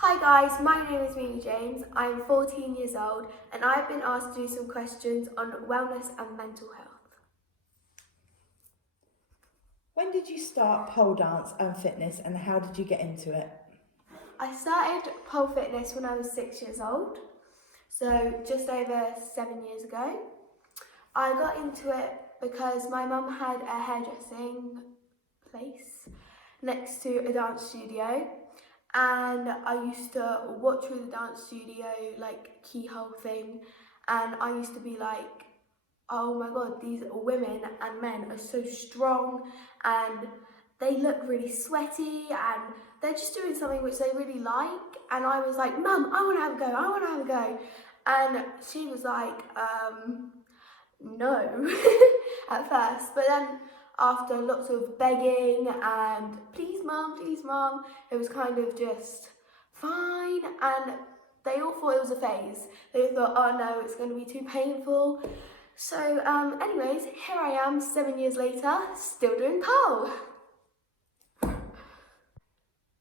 Hi guys, my name is Mimi James. I'm 14 years old and I've been asked to do some questions on wellness and mental health. When did you start pole dance and fitness and how did you get into it? I started pole fitness when I was 6 years old, so just over 7 years ago. I got into it because my mum had a hairdressing place next to a dance studio, and I used to watch through the dance studio like keyhole thing, and I used to be like, oh my god, these women and men are so strong and they look really sweaty and they're just doing something which they really like. And I was like, Mum, I want to have a go, I want to have a go. And she was like, no, at first. But then after lots of begging and please mum, it was kind of just fine. And they all thought it was a phase. They thought, oh no, it's going to be too painful. So anyways, here I am 7 years later, still doing pole.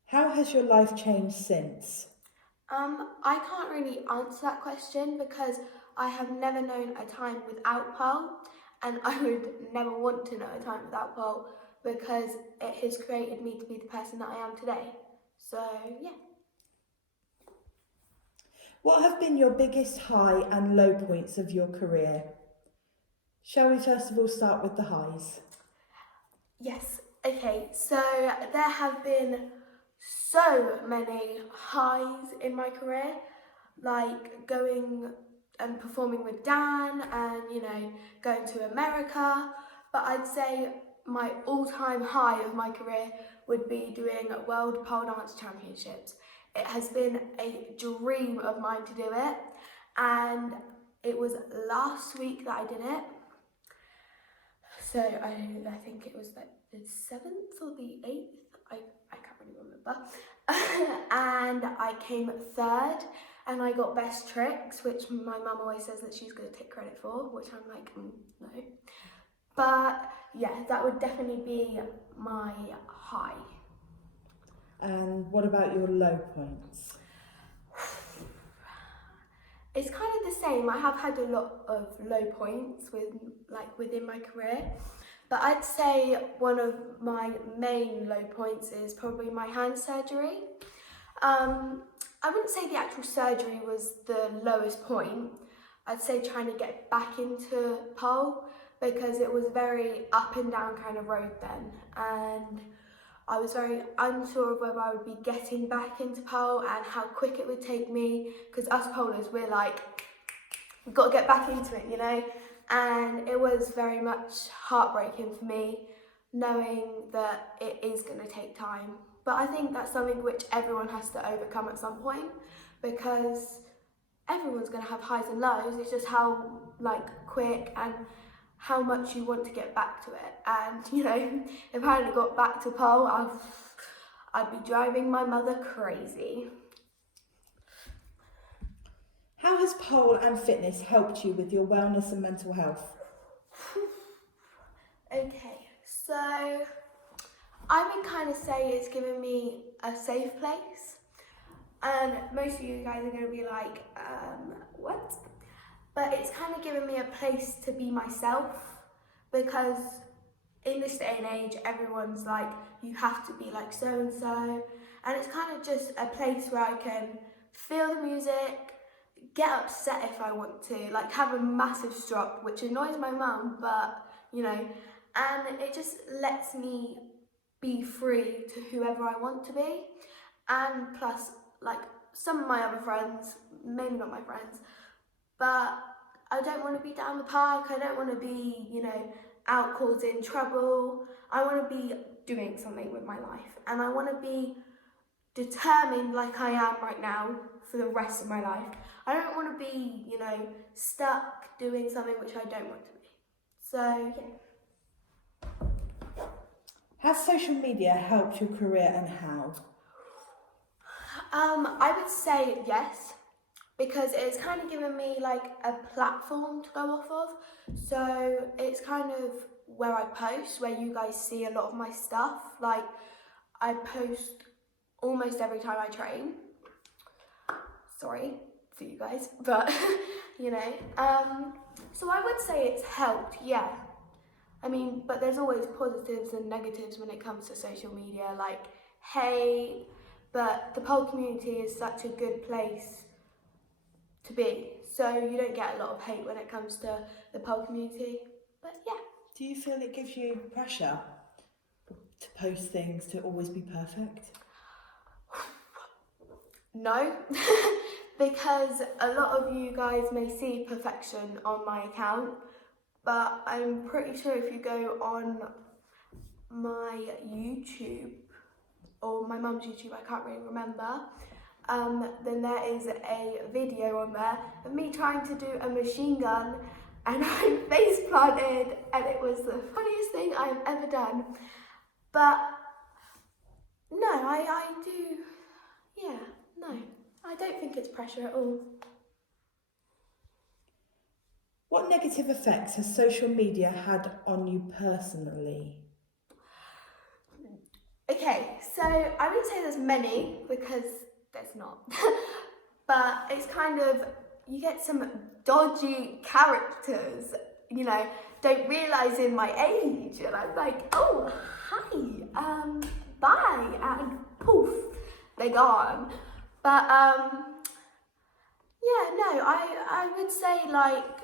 How has your life changed since? I can't really answer that question because I have never known a time without pole, and I would never want to know a time without pole because it has created me to be the person that I am today. So yeah. What have been your biggest high and low points of your career? Shall we first of all start with the highs? Yes, okay, so there have been so many highs in my career, like going and performing with Dan and, going to America. But I'd say my all-time high of my career would be doing World Pole Dance Championships. It has been a dream of mine to do it, and it was last week that I did it. So I think it was like the 7th or the 8th, I can't really remember. And I came third and I got best tricks, which my mum always says that she's going to take credit for, which I'm like, no. But yeah, that would definitely be my high. And what about your low points? It's kind of the same. I have had a lot of low points within my career, but I'd say one of my main low points is probably my hand surgery. I wouldn't say the actual surgery was the lowest point. I'd say trying to get back into pole because it was very up and down kind of road then, and I was very unsure of whether I would be getting back into pole and how quick it would take me, because us polers, we're like, we've got to get back into it, and it was very much heartbreaking for me knowing that it is going to take time. But I think that's something which everyone has to overcome at some point, because everyone's going to have highs and lows. It's just how quick and how much you want to get back to it. And if I hadn't got back to pole, I'd be driving my mother crazy. How has pole and fitness helped you with your wellness and mental health? Okay, so I would kind of say it's given me a safe place, and most of you guys are going to be like, what? But it's kind of given me a place to be myself, because in this day and age, everyone's like, you have to be like so-and-so, and it's kind of just a place where I can feel the music, get upset if I want to, like have a massive strop, which annoys my mum, but and it just lets me be free to whoever I want to be. And plus, like, some of my other friends, maybe not my friends, but I don't want to be down the park, I don't want to be, out causing trouble. I want to be doing something with my life, and I want to be determined like I am right now for the rest of my life. I don't want to be, stuck doing something which I don't want to be. So, yeah. Has social media helped your career and how? I would say yes, because it's kind of given me like a platform to go off of. So it's kind of where I post, where you guys see a lot of my stuff. Like, I post almost every time I train. sorry for you guys, but you know, so I would say it's helped, yeah. I mean, but there's always positives and negatives when it comes to social media, like hate, but the pole community is such a good place to be, so you don't get a lot of hate when it comes to the pole community, but yeah. Do you feel it gives you pressure to post things, to always be perfect? No, because a lot of you guys may see perfection on my account, but I'm pretty sure if you go on my YouTube, or my mum's YouTube, I can't really remember, then there is a video on there of me trying to do a machine gun, and I face planted, and it was the funniest thing I've ever done. But no, I do, yeah, no, I don't think it's pressure at all. What negative effects has social media had on you personally? Okay, so I wouldn't say there's many, because there's not, but it's kind of, you get some dodgy characters, you know, don't realise in my age, and I'm like, oh, hi, bye, and poof, they're gone. But, yeah, no, I would say, like,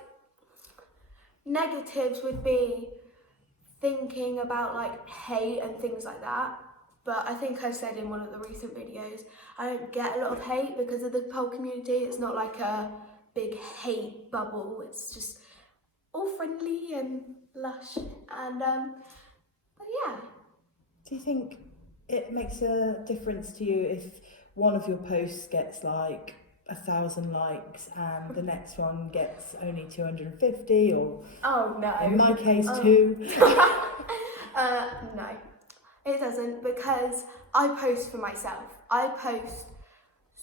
negatives would be thinking about, like, hate and things like that. But I think I said in one of the recent videos, I don't get a lot of hate because of the pole community. It's not like a big hate bubble. It's just all friendly and lush. And, but yeah. Do you think it makes a difference to you if one of your posts gets like 1,000 likes and the next one gets only 250, or oh no, in my case 2? No, it doesn't, because I post for myself. I post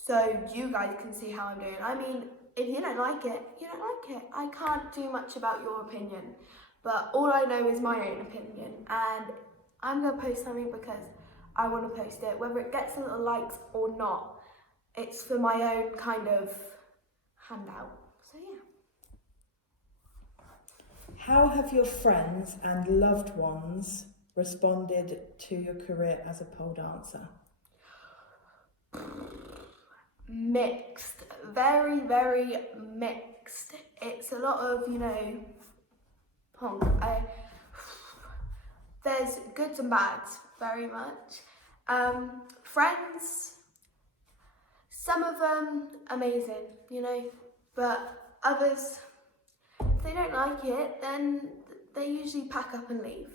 so you guys can see how I'm doing. I mean, if you don't like it, you don't like it. I can't do much about your opinion, but all I know is my own opinion, and I'm gonna post something because I want to post it, whether it gets a little likes or not. It's for my own kind of handout, so yeah. How have your friends and loved ones responded to your career as a pole dancer? Mixed, very, very mixed. It's a lot of, you know, there's goods and bads, very much. Friends, some of them amazing, you know, but others, if they don't like it, then they usually pack up and leave.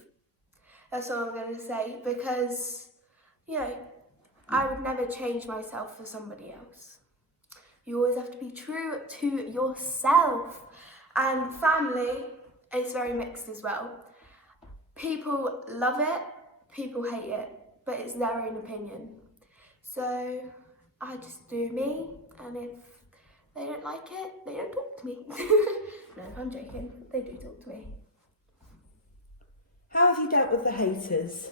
That's all I'm going to say, because, you know, I would never change myself for somebody else. You always have to be true to yourself. And family is very mixed as well. People love it, people hate it, but it's their own opinion. So I just do me, and if they don't like it, they don't talk to me. No, I'm joking, they do talk to me. How have you dealt with the haters?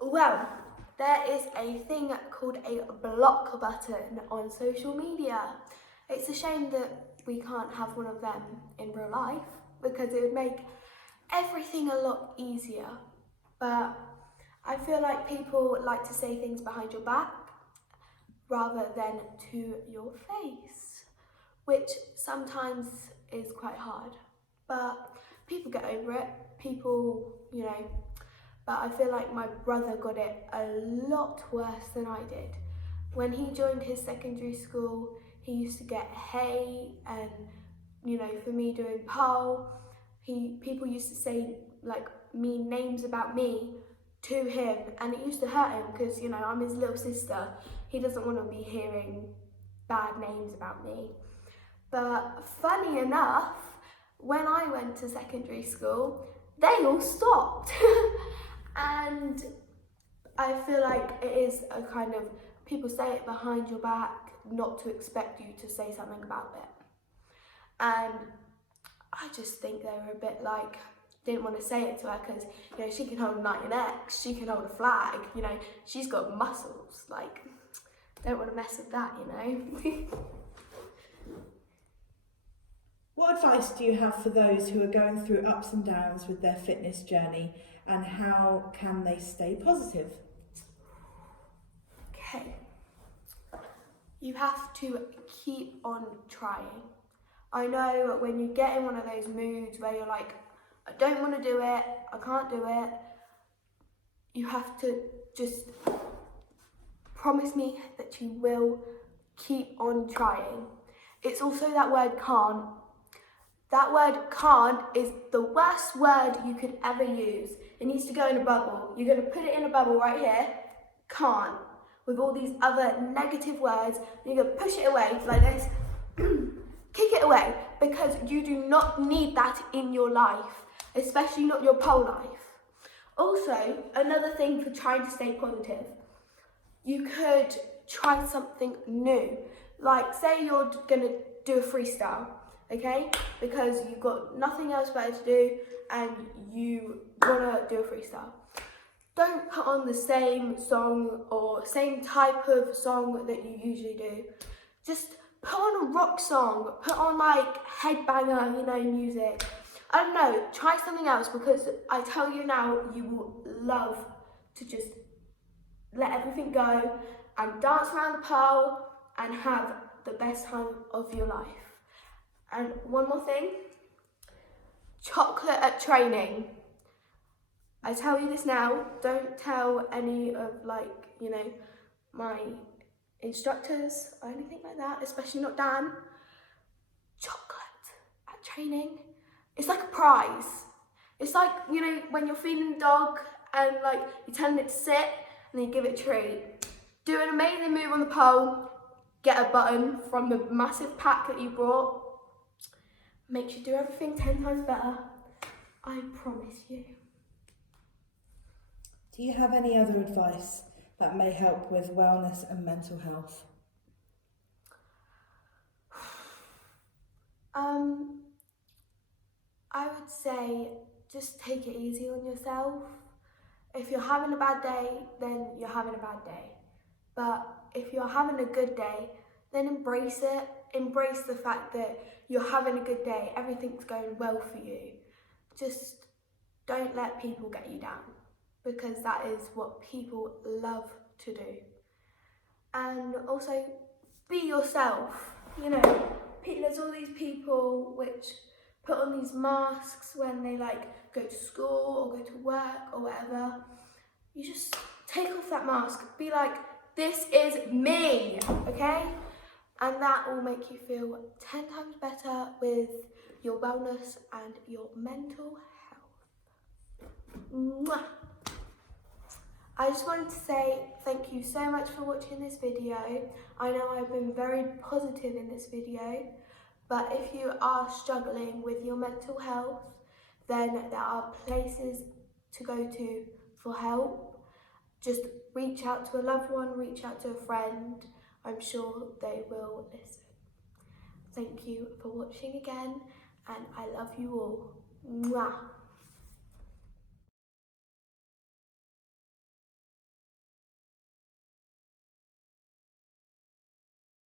Well, there is a thing called a block button on social media. It's a shame that we can't have one of them in real life, because it would make everything a lot easier. But I feel like people like to say things behind your back rather than to your face, which sometimes is quite hard. But people get over it, people, you know, but I feel like my brother got it a lot worse than I did. When he joined his secondary school, he used to get hate, and, you know, for me doing pole, people used to say like mean names about me to him, and it used to hurt him because, you know, I'm his little sister. He doesn't want to be hearing bad names about me. But funny enough, when I went to secondary school, they all stopped. And I feel like it is a kind of, people say it behind your back, not to expect you to say something about it. And I just think they were a bit like, didn't want to say it to her because, you know, she can hold a 9X, she can hold a flag, you know, she's got muscles, like, don't want to mess with that, you know. What advice do you have for those who are going through ups and downs with their fitness journey, and how can they stay positive? Okay. You have to keep on trying. I know when you get in one of those moods where you're like, I don't want to do it, I can't do it, you have to just promise me that you will keep on trying. It's also that word can't. That word can't is the worst word you could ever use. It needs to go in a bubble. You're going to put it in a bubble right here, can't, with all these other negative words. You're going to push it away like this, kick it away, because you do not need that in your life, especially not your pole life. Also, another thing for trying to stay positive, you could try something new. Like, say you're going to do a freestyle, okay? Because you've got nothing else better to do and you want to do a freestyle. Don't put on the same song or same type of song that you usually do. Just put on a rock song, put on like headbanger, you know, music. I don't know, try something else, because I tell you now, you will love to just let everything go and dance around the pole and have the best time of your life. And one more thing, chocolate at training. I tell you this now, don't tell any of my instructors or anything like that, especially not Dan. Chocolate at training, it's like a prize. It's like, when you're feeding a dog and you're telling it to sit and then you give it a treat. Do an amazing move on the pole, get a button from the massive pack that you brought. Makes you do everything 10 times better. I promise you. Do you have any other advice that may help with wellness and mental health? I would say just take it easy on yourself. If you're having a bad day, then you're having a bad day. But if you're having a good day, then embrace it. Embrace the fact that you're having a good day, everything's going well for you. Just don't let people get you down, because that is what people love to do. And also, be yourself. There's all these people which put on these masks when they go to school or go to work or whatever. You just take off that mask, be like, this is me, okay? And that will make you feel 10 times better with your wellness and your mental health. Mwah. I just wanted to say thank you so much for watching this video. I know I've been very positive in this video, but if you are struggling with your mental health, then there are places to go to for help. Just reach out to a loved one, reach out to a friend. I'm sure they will listen. Thank you for watching again, and I love you all. Mwah.